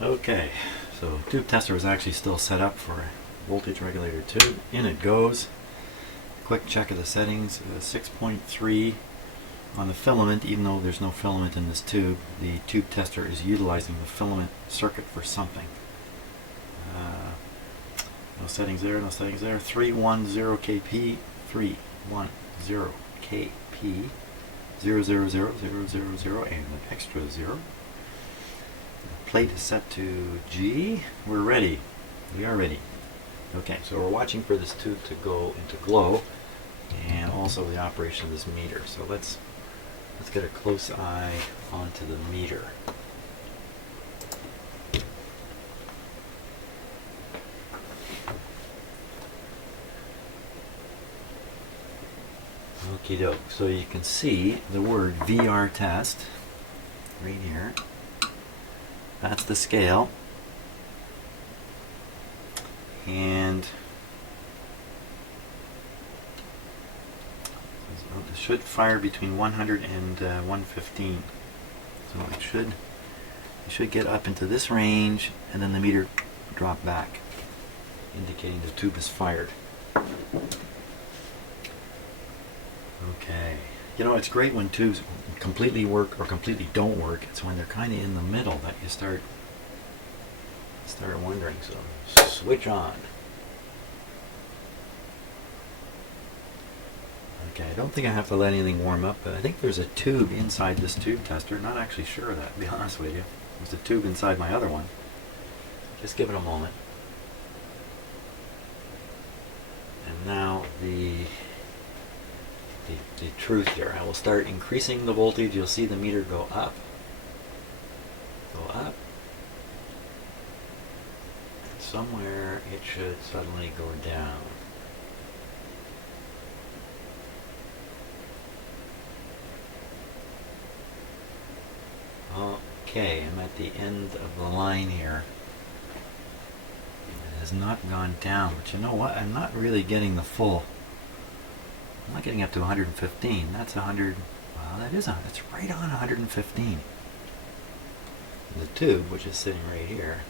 Okay, so tube tester was actually still set up for voltage regulator 2. In it goes. Quick check of the settings. 6.3 on the filament. Even though there's no filament in this tube, the tube tester is utilizing the filament circuit for something. No settings there, no settings there. 310 kp, 310 kp, 0000000, and an extra 0. The plate is set to G. We're ready. We are ready. Okay, so we're watching for this tube to go into glow, and also the operation of this meter. So let's get a close eye onto the meter. Okie doke. So you can see the word VR test right here. That's the scale. And it should fire between 100 and 115. So it should get up into this range, and then the meter drop back, indicating the tube is fired. Okay. You know, it's great when tubes completely work or completely don't work. It's when they're kind of in the middle that you start wondering. So switch on. Okay, I don't think I have to let anything warm up, but I think there's a tube inside this tube tester. Not actually sure of that, to be honest with you. There's a tube inside my other one. Just give it a moment. And now the truth here. I will start increasing the voltage. You'll see the meter go up. Go up. And somewhere it should suddenly go down. Okay, I'm at the end of the line here. It has not gone down, but you know what? I'm not really getting the full. I'm not getting up to 115. That's 100. Well, that's right on 115. The tube, which is sitting right here,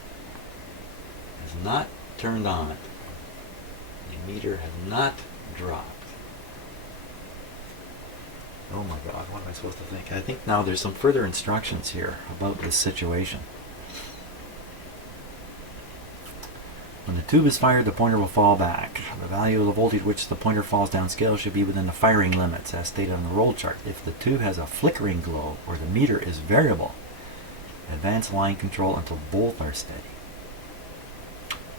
is not turned on. The meter has not dropped. Oh my God, what am I supposed to think? I think now there's some further instructions here about this situation. When the tube is fired, the pointer will fall back. The value of the voltage which the pointer falls down scale should be within the firing limits, as stated on the roll chart. If the tube has a flickering glow or the meter is variable, advance line control until both are steady.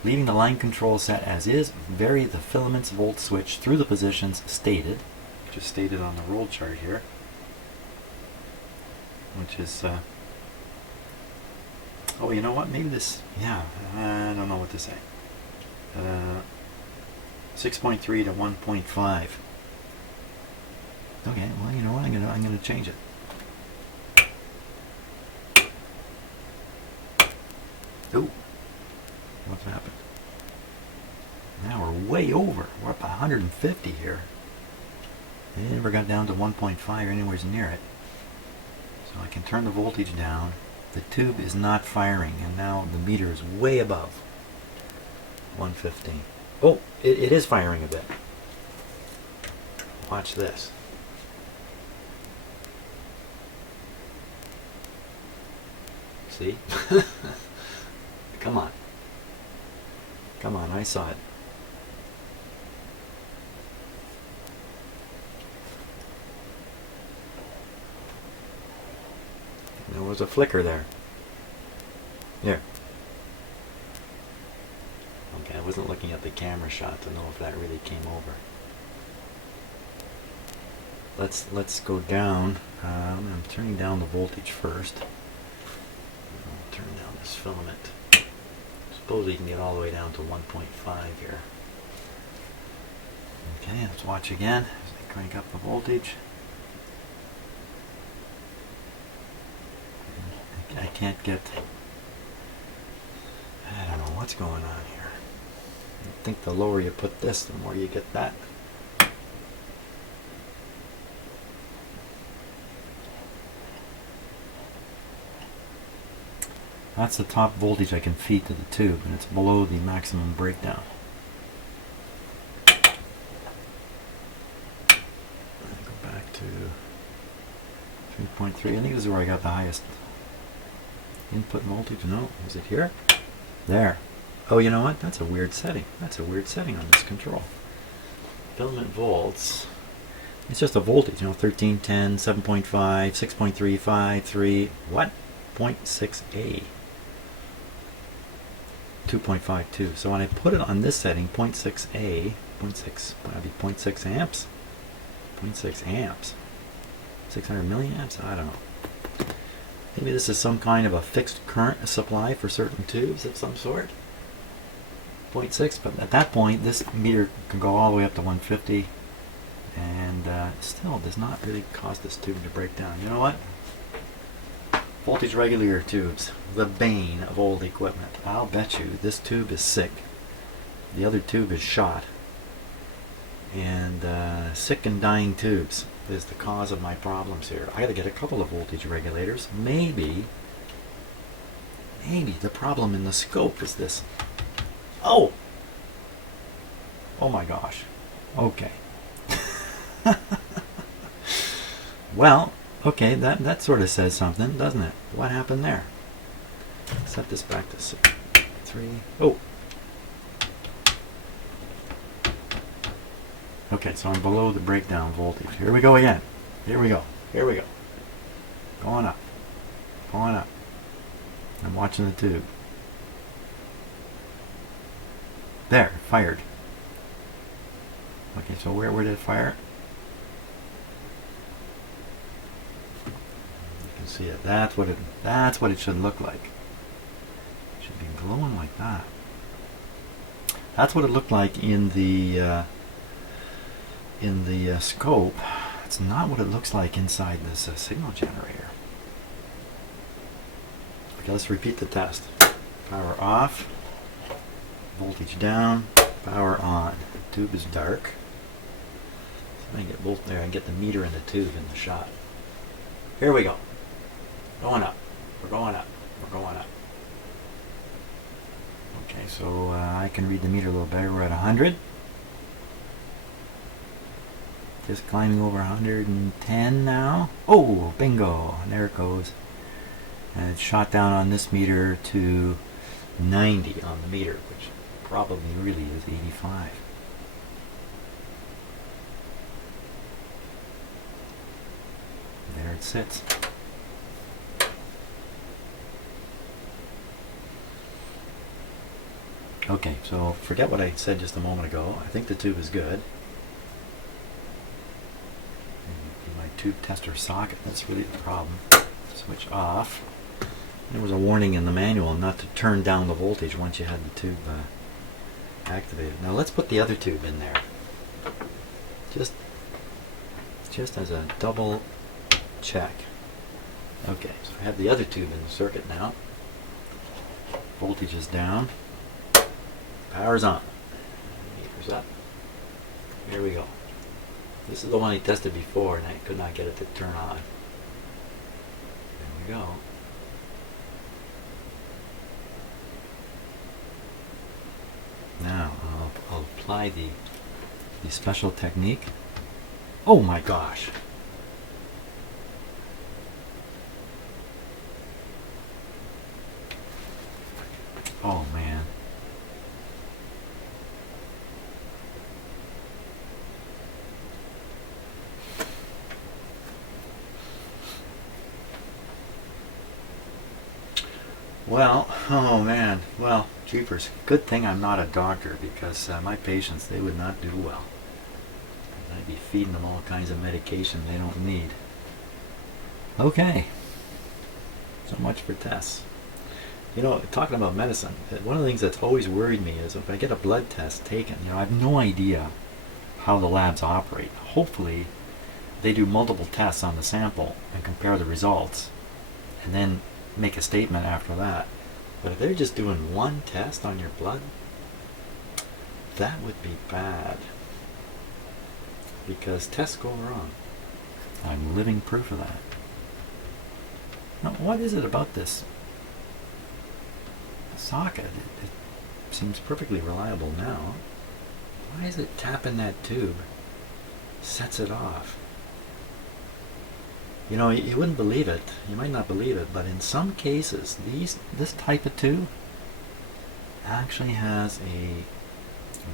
Leaving the line control set as is, vary the filament's volt switch through the positions stated, which is stated on the roll chart here, which is oh, you know what? Maybe this. Yeah, I don't know what to say. 6.3 to 1.5. Okay, well, you know what? I'm gonna change it. Oh, what's happened? Now we're way over. We're up 150 here. It never got down to 1.5 or anywhere near it. So I can turn the voltage down. The tube is not firing, and now the meter is way above 115. Oh, it is firing a bit. Watch this. See? Come on. Come on, I saw it. There was a flicker there. Here. Okay, I wasn't looking at the camera shot to know if that really came over. Let's go down. I'm turning down the voltage first. I'll turn down this filament. Suppose we can get all the way down to 1.5 here. Okay, let's watch again as I crank up the voltage. I can't get. I don't know what's going on here. I think the lower you put this, the more you get that. That's the top voltage I can feed to the tube, and it's below the maximum breakdown. Go back to 3.3. I think this is where I got the highest input voltage. No, is it here? There. Oh, you know what? That's a weird setting. That's a weird setting on this control. Filament volts. It's just a voltage, 13, 10, 7.5, 6.3, 5, 3, what? 0.6A. 2.52. So when I put it on this setting, 0.6A, 0.6, that'd be 0.6 amps. 0.6 amps. 600 milliamps? I don't know. Maybe this is some kind of a fixed current supply for certain tubes of some sort. 0.6, but at that point, this meter can go all the way up to 150, and still does not really cause this tube to break down. You know what? Voltage regulator tubes, the bane of old equipment. I'll bet you this tube is sick. The other tube is shot. And sick and dying tubes is the cause of my problems here. I got to get a couple of voltage regulators. Maybe the problem in the scope is this. Oh! Oh my gosh. Okay. Well, okay, that sort of says something, doesn't it? What happened there? Set this back to 3. Oh! Okay, so I'm below the breakdown voltage. Here we go again. Here we go. Here we go. Going up. Going up. I'm watching the tube. There, fired. Okay, so where did it fire? You can see it. That's what it should look like. It should be glowing like that. That's what it looked like in the scope. It's not what it looks like inside this signal generator. Okay, let's repeat the test. Power off. Voltage down, power on. The tube is dark. So I can get both there. I can get the meter and the tube in the shot. Here we go. Going up. We're going up. We're going up. Okay, so I can read the meter a little better. We're at 100. Just climbing over 110 now. Oh, bingo. There it goes. And it's shot down on this meter to 90 on the meter, which probably really is 85. There it sits. Okay, so forget what I said just a moment ago. I think the tube is good. In my tube tester socket, that's really the problem. Switch off. There was a warning in the manual not to turn down the voltage once you had the tube activated. Now let's put the other tube in there. Just as a double check. Okay, so I have the other tube in the circuit now. Voltage is down. Power's on. Meter's up. Here we go. This is the one I tested before and I could not get it to turn on. There we go. Now I'll apply the special technique. Oh my gosh! Oh man! Well, oh man, well, jeepers. Good thing I'm not a doctor because my patients, they would not do well. I'd be feeding them all kinds of medication they don't need. Okay. So much for tests. You know, talking about medicine, one of the things that's always worried me is if I get a blood test taken, I have no idea how the labs operate. Hopefully, they do multiple tests on the sample and compare the results and then make a statement after that. But if they're just doing one test on your blood, that would be bad. Because tests go wrong. I'm living proof of that. Now, what is it about this socket. It seems perfectly reliable now. Why is it tapping that tube? Sets it off. You know, you wouldn't believe it. You might not believe it, but in some cases, this type of tube actually has a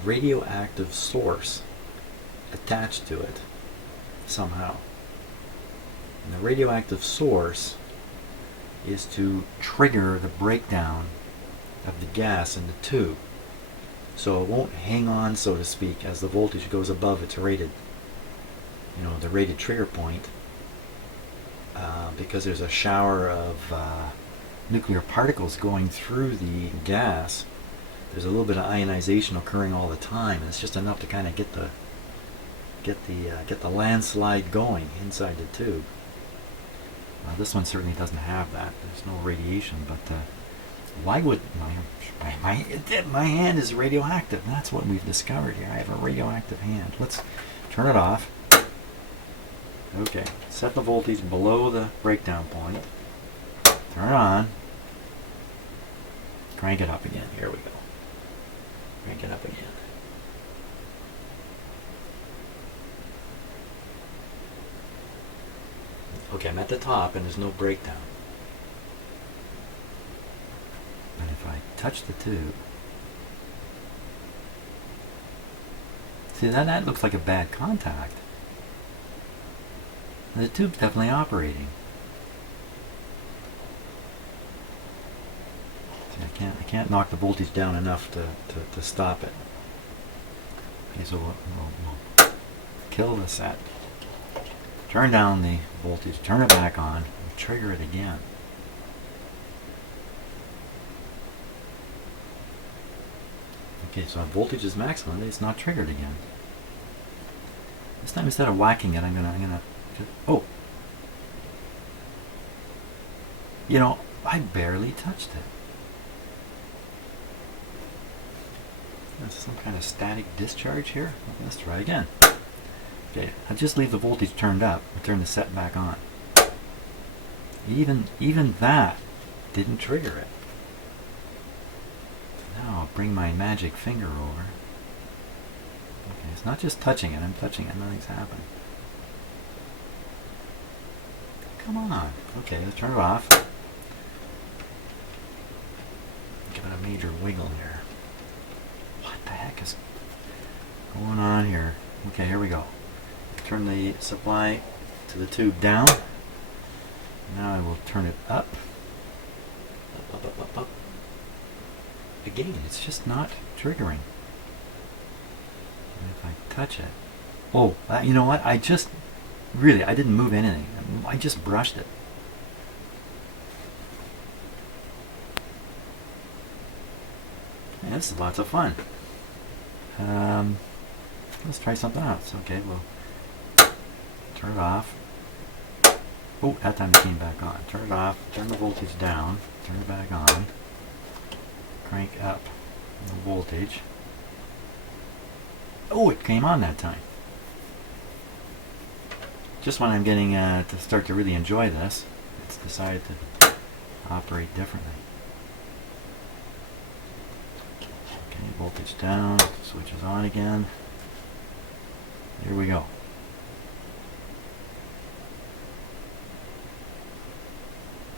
radioactive source attached to it somehow. And the radioactive source is to trigger the breakdown of the gas in the tube. So it won't hang on, so to speak, as the voltage goes above its rated, the rated trigger point, because there's a shower of nuclear particles going through the gas. There's a little bit of ionization occurring all the time, and it's just enough to kind of get the landslide going inside the tube. This one certainly doesn't have that. There's no radiation, but why would my hand is radioactive? That's what we've discovered here. I have a radioactive hand. Let's turn it off. Okay, set the voltage below the breakdown point. Turn it on. Crank it up again. Here we go. Crank it up again. Okay, I'm at the top and there's no breakdown. But if I touch the tube, see that looks like a bad contact. The tube's definitely operating. See, I can't knock the voltage down enough to stop it. Okay, so we'll kill the set. Turn down the voltage, turn it back on, and trigger it again. Okay, so voltage is maximum, it's not triggered again. This time instead of whacking it, I'm gonna oh! I barely touched it. There's some kind of static discharge here. Let's try again. Okay, I'll just leave the voltage turned up and turn the set back on. Even that didn't trigger it. So now I'll bring my magic finger over. Okay, it's not just touching it, I'm touching it, nothing's happening. Come on. Okay, let's turn it off. Give it a major wiggle here. What the heck is going on here? Okay, here we go. Turn the supply to the tube down. Now I will turn it up. Up. Again, it's just not triggering. And if I touch it... Oh, you know what? I didn't move anything. I just brushed it. Yeah, this is lots of fun. Let's try something else. Okay, well, turn it off. Oh, that time it came back on. Turn it off, turn the voltage down, turn it back on, crank up the voltage. Oh, it came on that time. Just when I'm getting to start to really enjoy this, it's decided to operate differently. Okay, voltage down, switches on again. Here we go.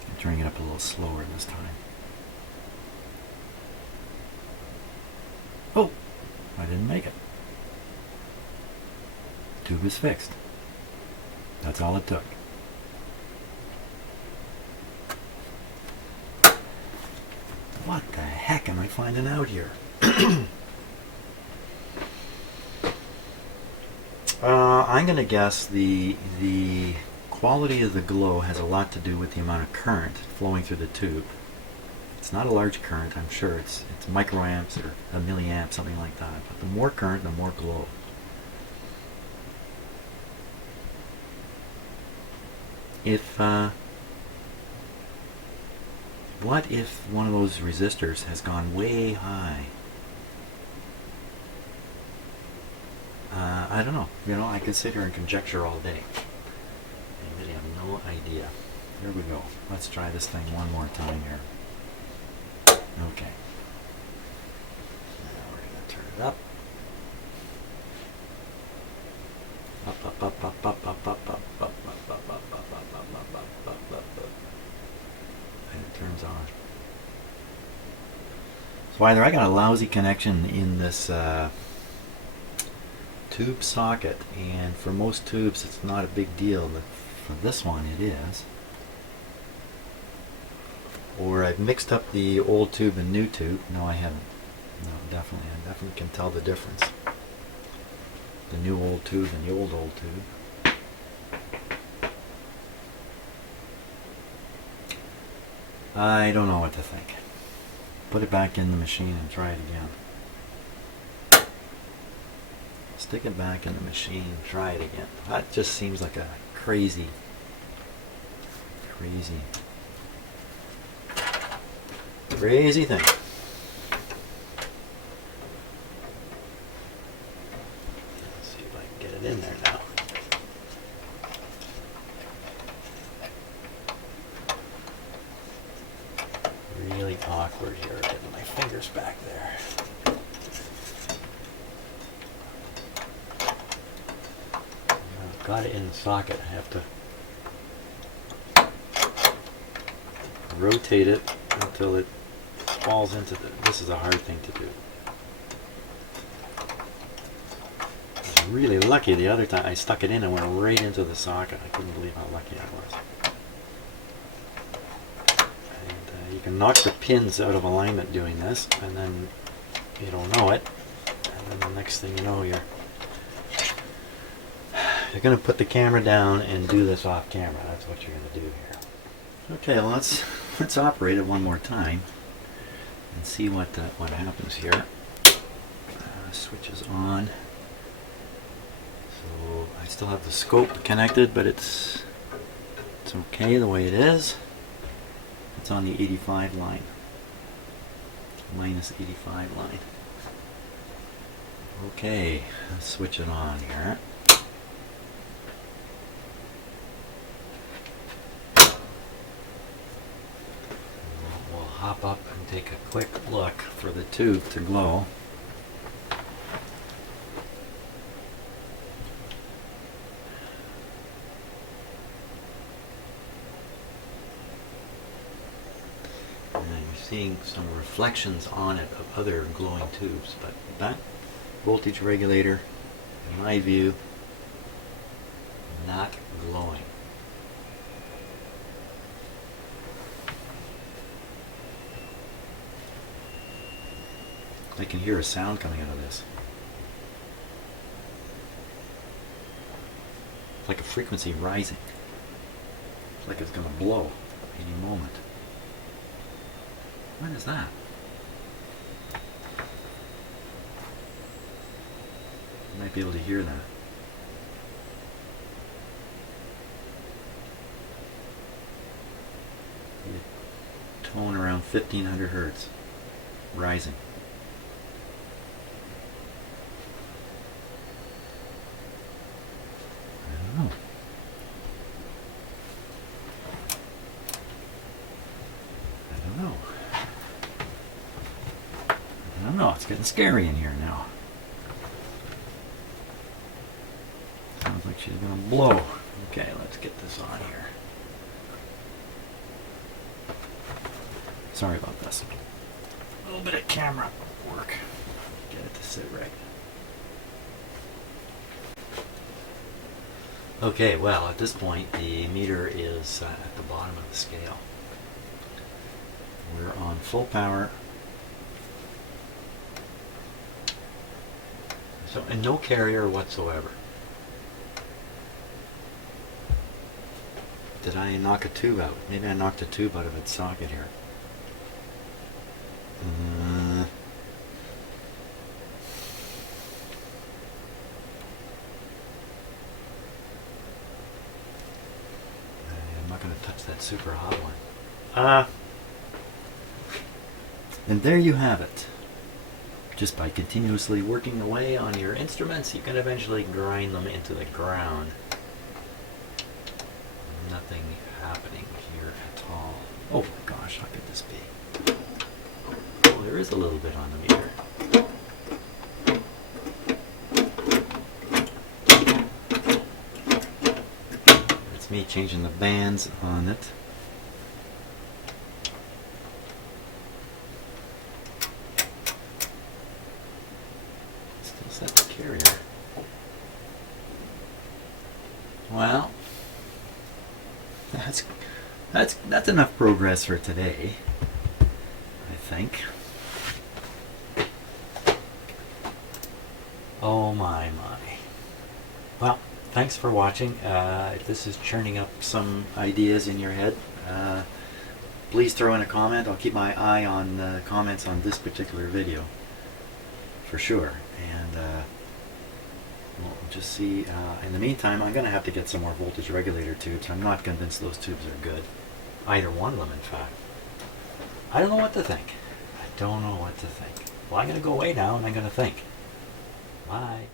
I'm turning it up a little slower this time. Oh, I didn't make it. Tube is fixed. That's all it took. What the heck am I finding out here? I'm going to guess the quality of the glow has a lot to do with the amount of current flowing through the tube. It's not a large current, I'm sure. It's microamps or a milliamp, something like that. But the more current, the more glow. What if one of those resistors has gone way high? I don't know. I can sit here and conjecture all day. I really have no idea. Here we go. Let's try this thing one more time here. Okay. Now we're going to turn it up. Up, up, up, up, up, up, up, up, up, up, up, up, up, up, up, up, up. And it turns on. So either I got a lousy connection in this tube socket, and for most tubes it's not a big deal, but for this one it is. Or I've mixed up the old tube and new tube. No, I haven't. No, definitely. I definitely can tell the difference. The new old tube and the old tube. I don't know what to think. Put it back in the machine and try it again. Stick it back in the machine and try it again. That just seems like a crazy thing. Let's see if I can get it in there now. Really awkward here, getting my fingers back there. I've got it in the socket. I have to rotate it until it falls into the... This is a hard thing to do. I was really lucky the other time. I stuck it in and went right into the socket. I couldn't believe how lucky I was. And you can knock the pins out of alignment doing this, and then you don't know it. And then the next thing you know, you're going to put the camera down and do this off camera. That's what you're going to do here. Okay, well, let's operate it one more time and see what happens here. Switch is on. So I still have the scope connected, but it's okay the way it is. It's on the 85 line. Minus 85 line. Okay, let's switch it on here. Hop up and take a quick look for the tube to glow. And you're seeing some reflections on it of other glowing tubes, but that voltage regulator, in my view, not glowing. I can hear a sound coming out of this. It's like a frequency rising. It's like it's going to blow any moment. What is that? You might be able to hear that. Tone around 1500 hertz. Rising. It's getting scary in here now. Sounds like she's going to blow. Okay, let's get this on here. Sorry about this. A little bit of camera work. Get it to sit right. Okay, well, at this point the meter is at the bottom of the scale. We're on full power. So, and no carrier whatsoever. Did I knock a tube out? Maybe I knocked a tube out of its socket here. I'm not going to touch that super hot one. And there you have it. Just by continuously working away on your instruments, you can eventually grind them into the ground. Nothing happening here at all. Oh my gosh, how could this be? is a little bit on the meter. It's me changing the bands on it. Still set the carrier. Well, that's enough progress for today, I think. Oh my. Well, thanks for watching. If this is churning up some ideas in your head, please throw in a comment. I'll keep my eye on comments on this particular video for sure. And we'll just see. In the meantime, I'm going to have to get some more voltage regulator tubes. I'm not convinced those tubes are good. Either one of them, in fact. I don't know what to think. I don't know what to think. Well, I'm going to go away now and I'm going to think. Bye.